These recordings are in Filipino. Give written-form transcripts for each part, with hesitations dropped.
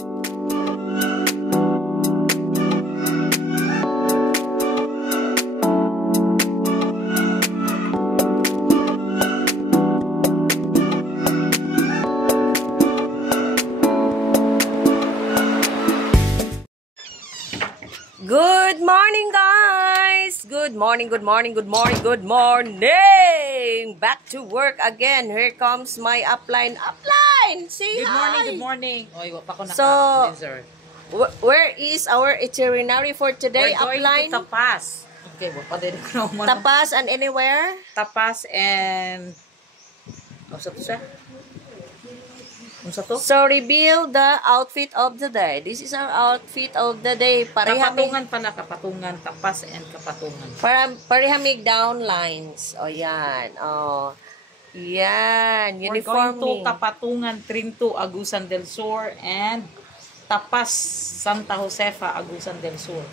Good morning, guys! Good morning, good morning, good morning, good morning! Back to work again. Here comes my upline. Upline! Say hi! Good morning. Oy, pa ko So, where is our itinerary for today, We're going upline? to Tapas. Okay, pa din ko na. Tapas and anywhere? Tapas and... Ano sa to siya? Ano sa to? So, reveal the outfit of the day. This is our outfit of the day. Kapatungan pala, kapatungan. Tapas and kapatungan. Parihamig downlines. O, yan. O, yan. Uniforming. We're going to Kapatungan, Trinto, Agusan del Sur, and Tapas, Santa Josefa, Agusan del Sur.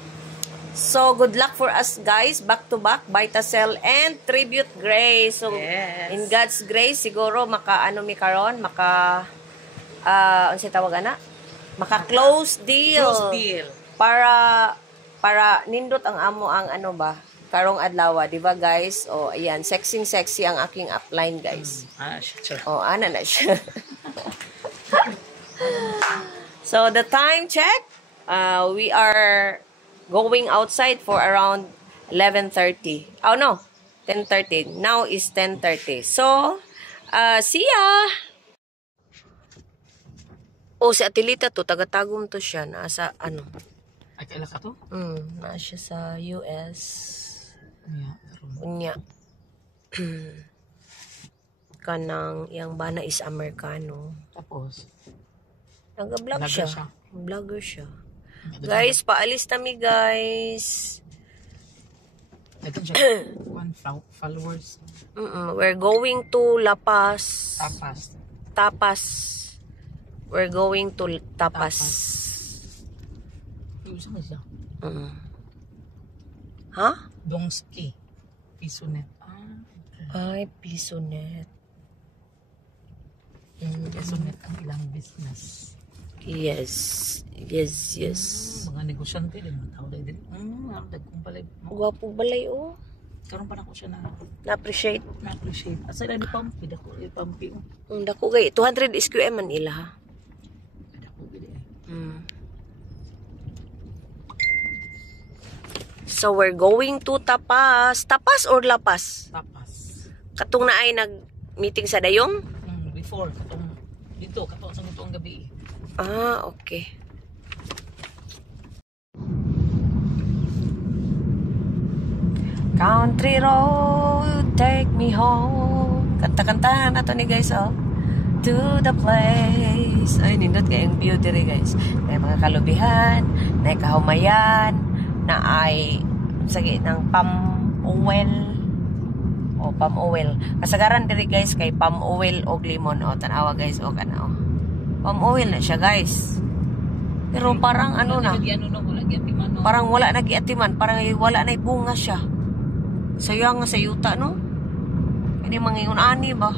So, good luck for us, guys. Back to back, Vitacell and Tribute Grace. So, yes. In God's grace, siguro, mi karon, ano siya tawag na? Maka-close deal. Close deal. Para nindot ang amo ang ano ba? Karong adlaw, di ba guys? O, ayan, sexy ang aking upline, guys. Sure. O, ana na siya. So, the time check, we are going outside for around 11:30. Oh, no, 10:30. Now is 10:30. So, see ya! Oh, si Atilita to, taga-tagum to siya. Nasa, ano? Ay, kailan ka to? Nasa siya sa US. Yeah. Unya. Kanang, yung bana is Amerikano. Tapos? Nag-vlog siya. Vlogger siya. Guys, paalis nami, guys. Ito siya. 1 followers. We're going to La Paz. Tapas. We're going to Tapas. Isa nga siya. Ha? Dongski. Pisonet. Ay, Pisonet. Pisonet ang ilang business. Yes. Mga negosyante din. Matawag din. Dagkong balay. Gwapo balay, oh. Karoon pa na ko siya Na-appreciate. Asa na ni Pampi. Dako ni Pampi. Dako gay. 200 SQM man ila, ha? So, we're going to Tapas. Tapas or Lapas? Tapas. Katong na ay nag-meeting sa Dayong? Before. Dito. Katong sa ang gabi. Okay. Country road, take me home. Kanta-kantahan na to ni guys, oh. To the place. Ay, nindot kayong view diri, guys. May mga kalubihan, may kahumayan, na ay sige ng palm oil o palm oil. Kasagaran diri, guys, kay palm oil og limon. O, tanawa, guys, o kana, o. Palm oil na siya, guys. Pero parang ano na. Parang wala nagiatiman. Parang wala na bunga siya. Sayang nga sa yuta, no? Hindi mangingon ani ba?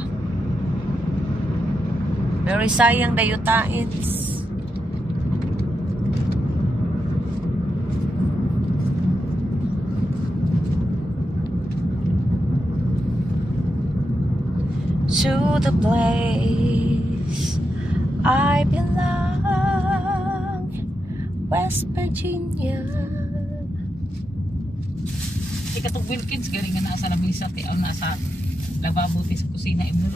Very sayang na yutain. To the place I belong, West Virginia. Katong Wilkins galing nga nasa lamisa ti ang nasa lababo ti sa kusina imo.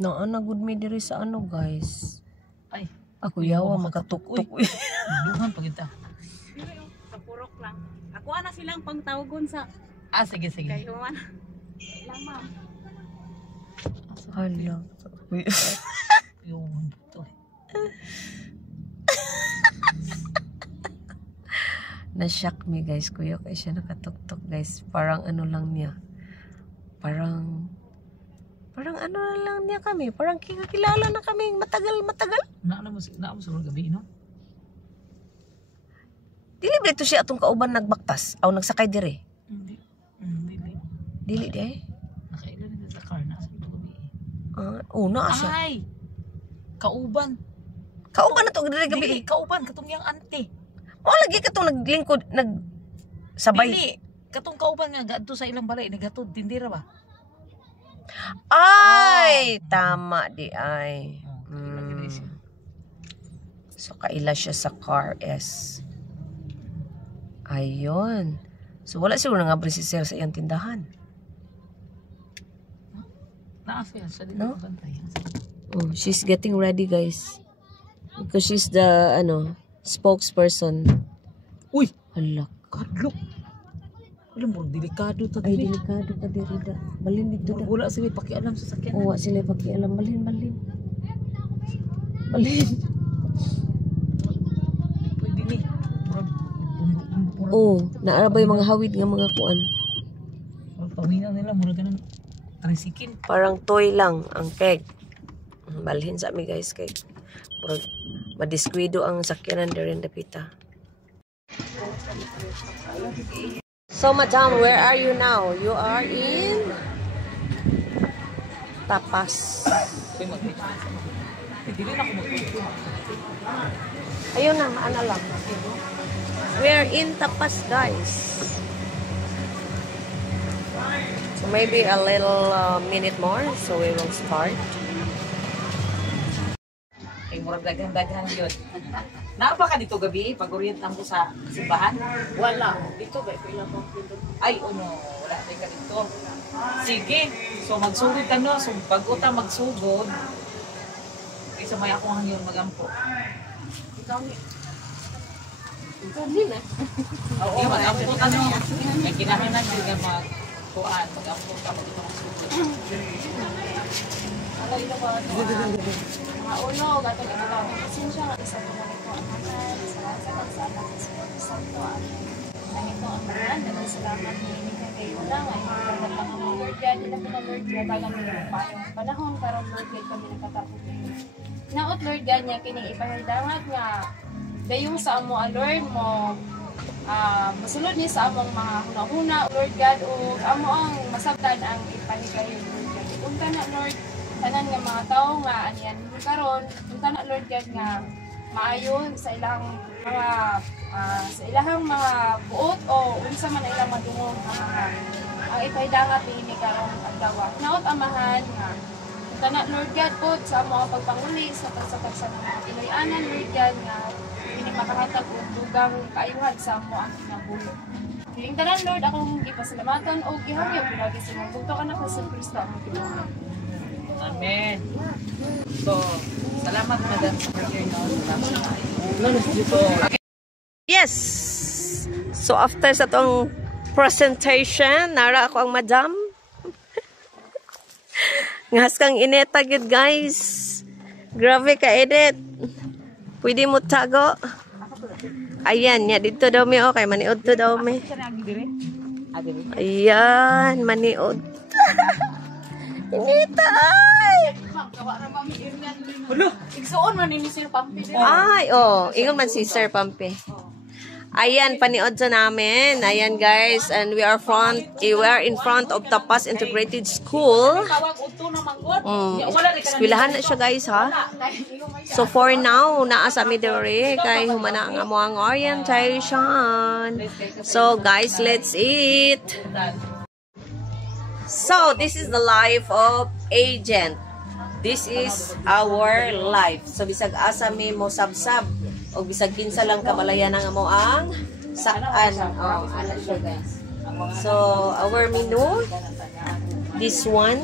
No, ana good me diri sa ano, guys. Ay, ako yawa makatuktok. Duhan pa kita. Sa purok lang. Ako ana silang pangtawagon sa Sige. kayo man. Lang, ma'am. Hala. Yun to. Na-shock me, guys. Kuya kay siya nakatuktok, guys. Parang ano lang niya. Parang ano lang niya kami. Parang kikakilala na kami matagal. Naamo sa gabi, no? Dili ba ito siya atong kauban nagbaktas? Aw nagsakay dire? Hindi. Dili di ay? Nakailan na sa car na sa gabi. Una siya. Ay! Kauban. Kauban na to diri gabi. Dili, kauban katong yang auntie. Mo lagi ka to naglingkod sabay. Dili, katong kauban nga gadto sa ilang balay nagatod tindira ba? Ay, tama di ay. Mm. So kaila siya sa car S. Ayun. So wala siguro nga si sir sa iyang tindahan. Naafya sa dili No? bantay. Oh, she's getting ready, guys. Because she's the spokesperson. Uy, Hala. kadlok. Alam mo, delikado to Ay, dili. delikado ka dirida. Balin dito da. Wala sila pakialam sa sakyan. Oo, sila pakialam. Balin. Balin. Pwede ni. Oh, naarabay mga hawid nga mga kuan. Paminaw nila, mura ganun. Trisikin. Parang toy lang ang keg. Balhin sa mi guys keg. Murag madiskwido ang sakyanan dirin dapita. So madam, where are you now? You are in Tapas. Dili na ako magpunta. Ayun na, ano lang. We're in Tapas, guys. So maybe a little minute more, so we will start. Ay, murag daghan yun. Naapa ka dito gabi, pag-orient mo sa simbahan? Wala. Dito ba? Kailan mo pinto? Ay, wala tayo ka dito. Sige, so magsugod ka no, so bago ta magsugod, isa may ako hangyon magampo. Ikaw ni. Ikaw din eh. Oo, magampo ka no. May kinahanglan din nga magkuhan, magampo ka magsugod. Alay na ba? Mga uno, gatong ito lang. Pasensya nga isa ko na ito ang mahal. Salamat sa pagsama sa Espiritu Santo. Nangito ang mahal. Dagang salamat ni Nika kayo na. Ngayon, pagkat lang ang mga Lord God. Nila po na Lord God. Tagang mo yung payong panahon. Karong Lord God kami nakatapos. Naot Lord God niya kining ipahidangat nga. Dayong sa amo Lord mo. Masulod niya sa among mga hunahuna Lord God. O amo ang masabtan ang ipahigay Lord God. Unta na Lord. Tanan nga mga tao nga aniyan karon unta na Lord God nga maayo sa ilang mga buot o unsa man ilang madungog ang ipaidangat ni karon adlaw. Naot amahan nga unta na Lord God pod sa amo ang pagpanguli sa pagsakop sa mga Pinoy-anan Lord God nga kini makahatag og dugang kaayuhan sa amo ang kinabuhi. Kining tanan Lord akong gipasalamatan og gihangyo pinagi sa mga bugto ka na sa Kristo ang Ginoo. Amen. So, salamat madam sa prayer no. So, Yes! So after sa tong presentation, nara ako ang madam. Ngas kang ineta gyud guys. Grabe ka edit. Pwede mo tago. Ayan, ya dito daw mi okay, maniod to daw mi. Ayan, maniod. Inita ay! Hulo! Igsuon man ni Sir Pampi. Ay, ingon man si Sir Pampi. Ayan, paniod sa namin. Ayan guys, and we are in front of Tapas Integrated School. Tawag udto na manggod. Eskwelahan na siya guys ha. So for now, naa sa midori kay humana ang amuang orientation. So guys, let's eat. So this is the life of agent. This is our life. So bisag asa mi mo sabsab o bisag kinsa lang kamalaya nang amo ang sakan. Oh, ana siya guys. So our menu, this one.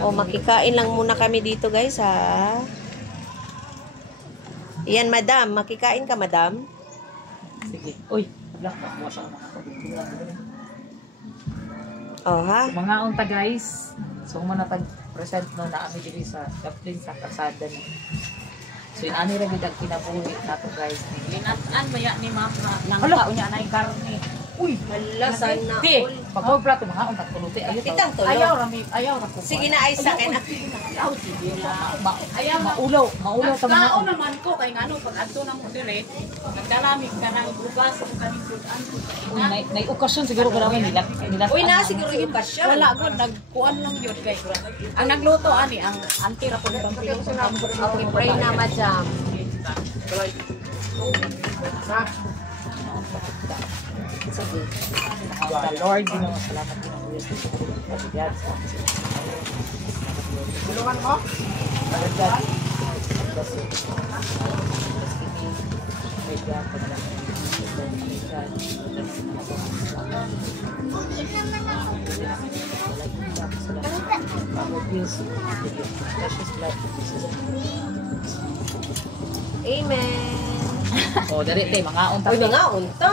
O makikain lang muna kami dito guys ha. Yan madam, makikain ka madam? sige. Uy, wala ka mo sa Oh ha. mga unta guys. So man natag present no na ami diri sa Chaplin sa kasada ni. So ani ra gid ang kinabuhi nato guys. Linat-an maya ni mga langka unya na karne. Uy, Hala, sana Ti, all. pag mo plato mga untat kuluti. Kitang tulo. Ayaw ra ko. Sige na, ay sa akin. Ayaw, sige na. Maulaw ta mga. Kao naman ko kay ngano pag adto na mo dire nagdalamig ka nang bugas o kaning sudan. Uy, nay okasyon siguro ko naman nila. Uy, na, siguro yung pasyon. Wala gud nagkuan lang yun kay ang nagluto ani ang auntie ra ko ni Pampilo sa Okay, pray na, madam. Sige. Lord, Ginoo, salamat din ang Diyos. Pagbiyan sa tulungan mo? Pagbiyan. Amen. Oh, dari tay mga unta. Uy, mga unta.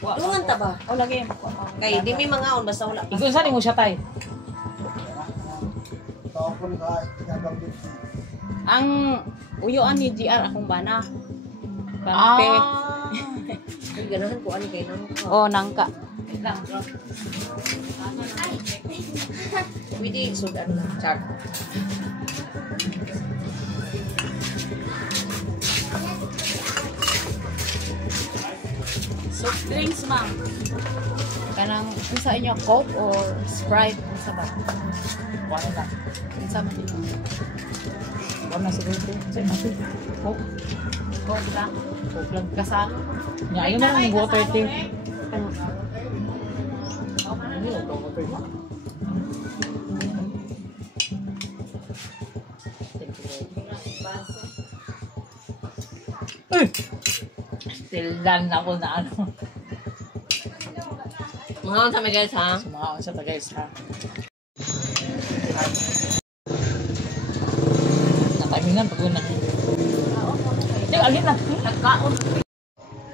Lungan ta ba? Oh, lagi. Kay, di may mga un, basta wala. Igun sa mo siya tay. ang uyoan ni GR akong bana. Pampe. Uy, ganahan ko, ano kayo nang. Oh, nangka. Lang. Pwede, sudan lang. Char. Soft drinks, ma'am. Kanang sa inyo Coke or Sprite sa ba? Wala na. Sa man din. Wala na siguro ito. Sa ito. Oh, Coke lang. coke lang. Kasano. Nya ayo man ng water tea. Ano? Ano yung water tea? Stilan ako na ano. Mga unta may guys, ha? Sumaon sa guys ha. Nakamingan pag unang. Hindi, agin na. Nagkaon.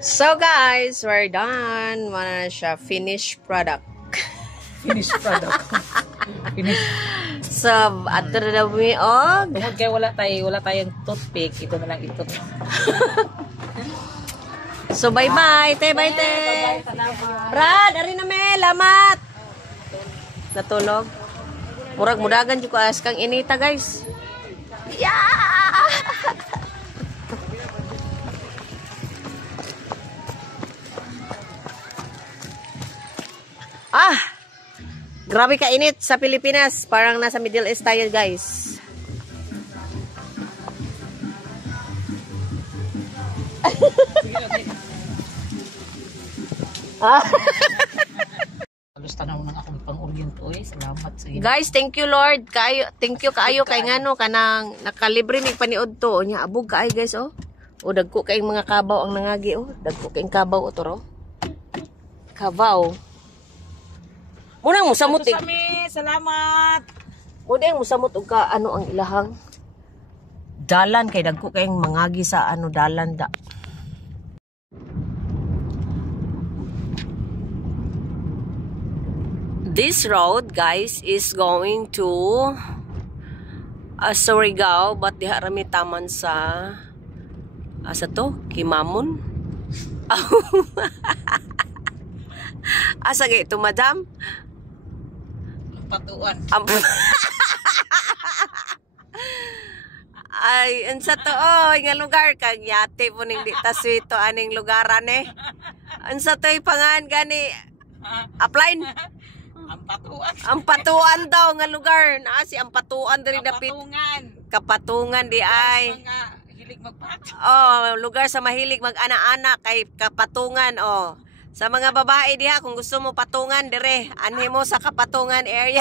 So guys, we're done. Mana na siya, finished product. Finish product. Finish. So, ato na daw mi, og. Tungkol kaya wala tayong toothpick. Ito na lang ito. So, bye-bye. Bye, te. Brad, ari na me. Lamat. Natulog. Murag mudagan jud ko as kang inita, guys. Yeah! Grabe ka init sa Pilipinas. Parang nasa Middle East tayo, guys. Halos tanaw ng akong pang-orient oy. Salamat sa iyo. Guys, thank you Lord. Thank you kaayo kay ngano kanang nakalibre mig paniud to. Nya abog kaay guys oh. O dagko kay mga kabaw ang nangagi oh. Dagko kay kabaw o toro. Kabaw. Munang musamot eh. Salamat. Munang musamot og ka ano ang ilahang dalan kay dagko kay mangagi sa ano dalan da. This road, guys, is going to Surigao, but diha rami taman sa asa to? Kimamon? Asa gay ito, madam? Patuan. Ay, unsa to oy nga lugar kag yate po ning di taswito aning lugaran eh. Unsa to'y pangan gani? Apply ang patuan daw nga lugar. Naa si ang patuan diri dapit. Kapatungan di ay. Mga hilig magpato. Oh, lugar sa mahilig mag-ana-ana kay kapatungan oh. Sa mga babae diha kung gusto mo patungan dire, anhi mo sa kapatungan area.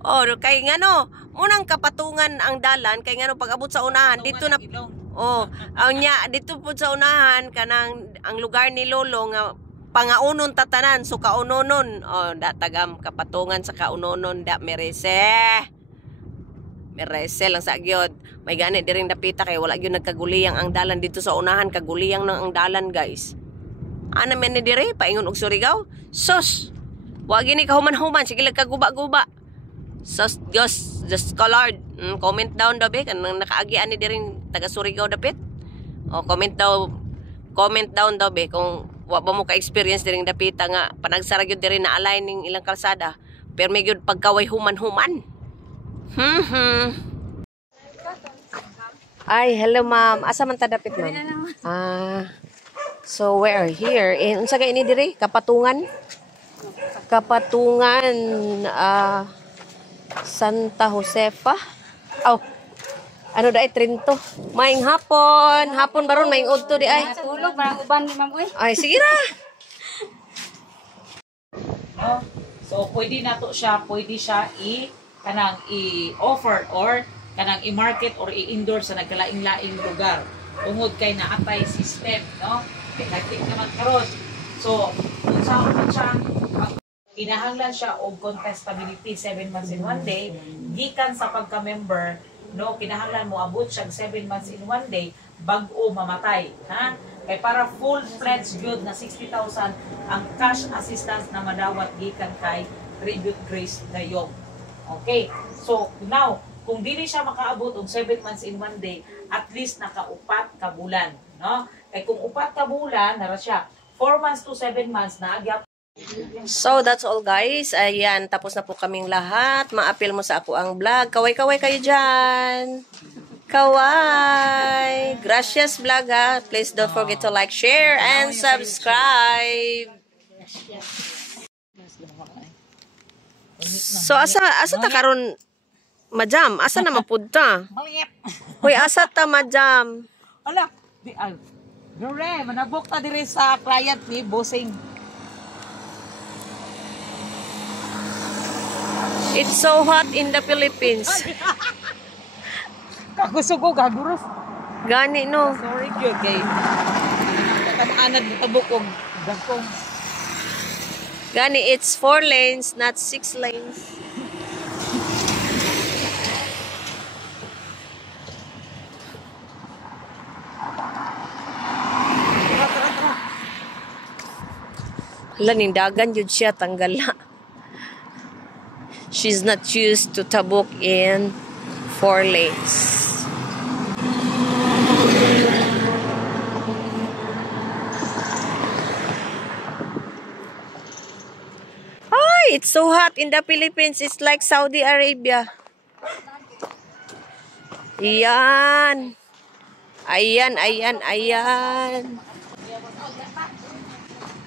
Oh, kay ngano, munang kapatungan ang dalan kay ngano pag abot sa unahan dito na. Oh, ang nya dito po sa unahan kanang ang lugar ni Lolo nga pangaunon tatanan so kaunonon. Oh, da tagam kapatungan sa kaunonon da merese. Merese lang sa gyud. May gani diring dapita kay wala gyud nagkaguliyang ang dalan dito sa unahan kaguliyang nang ang dalan guys. Ana men ni dire paingon og Surigao. Sus. Wa gini kahuman-human sige lang kaguba-guba. Sus just colored. Comment down daw be kanang nakaagian ni diring taga Surigao dapit. O, comment down daw be kung wa ba mo ka-experience diring dapita nga panagsara gyud diri na align ning ilang kalsada. Pero may gyud pagkaway human-human. Ay, hello ma'am. Asa man ta dapit ma'am? So we are here in unsa ga ini diri? Kapatungan Santa Josefa. Oh. Ano dai Trinto? Maing hapon baron maing udto di ay. Tulog parang uban ni ma'am uy. Ay sige ra. No? So pwede siya kanang i-offer or kanang i-market or i-endorse sa nagkalaing-laing lugar. Tungod kay naatay system, no? Kay nagtik naman karon. So, kung saan siya kinahanglan siya og contestability 7 months in 1 day, gikan sa pagka-member, no, kinahanglan mo abot siya 7 months in 1 day bag-o mamatay, ha? Kay para full-fledged good na 60,000 ang cash assistance na madawat gikan kay Tribute Grace Dayong. Okay. So, now, kung dili siya makaabot og 7 months in 1 day, at least nakaupat ka bulan, no? Kay kung upat ka bulan, nara siya 4 months to 7 months na agyap. So, that's all guys. Ayan, tapos na po kaming lahat. Ma-appeal mo sa ako ang vlog. Kaway-kaway kayo dyan. Kaway. Gracias vlog ha. Please don't forget to like, share, and subscribe. So, asa ta karon Majam? Asa na mapunta? Maliyep. Hoy, asa ta Majam? Ala, Dure, manabok ta dire sa client ni Bossing. It's so hot in the Philippines. Kagusto ko gaguros. Gani no. Sorry gyud kay. Tananad mo tabok og dagkong. Gani, it's 4 lanes, not 6 lanes. Hala, nindagan yun siya, tanggal na. She's not used to tabok in 4 lanes. Ay, it's so hot in the Philippines. It's like Saudi Arabia. Ayan. Ayan.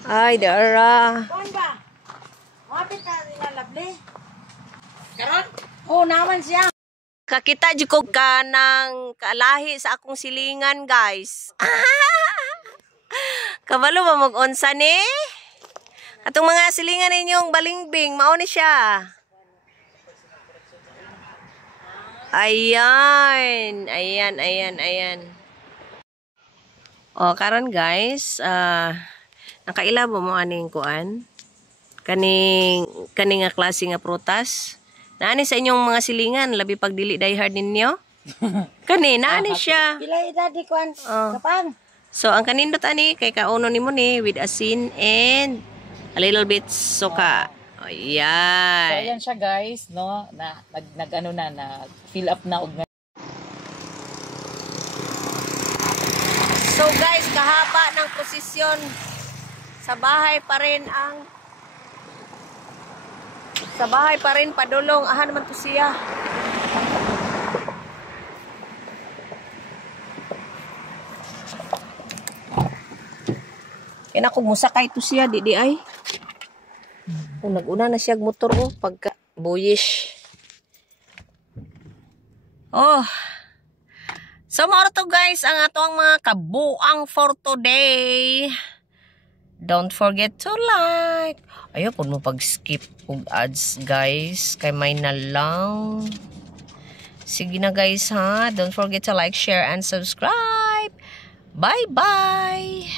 Ay, Dara. Banda. Mapit na nila Lovely. Karon? Oh, naman siya. Kakita di ko ka ng kalahi sa akong silingan, guys. Kabalo ba mag-onsa ni? Atong mga silingan ninyong balingbing, mao ni siya. Ayan. O, karon guys, nakailabo mo aning kuan. Kaning nga klase nga prutas. Naani sa inyong mga silingan, labi pag dili die hard ninyo? Kani, naani siya. Pila edad di kuan? Kapang. So, ang kanindot ani, kay kauno ni mo ni, with asin and a little bit suka. So, ayan. ayan siya guys, no? Na, nag-ano na fill up na og. So, guys, kahaba ng prosesyon. Sa bahay pa rin padulong. Aha naman to siya. Kaya kung musakay to siya, di ay. Kung nag-una na siya motor, pagka boyish. So, mga to guys, ang atong mga kabuang for today. Don't forget to like. Ayaw po mo pag-skip og ads, guys. Kay may na lang. Sige na, guys, ha? Don't forget to like, share, and subscribe. Bye-bye!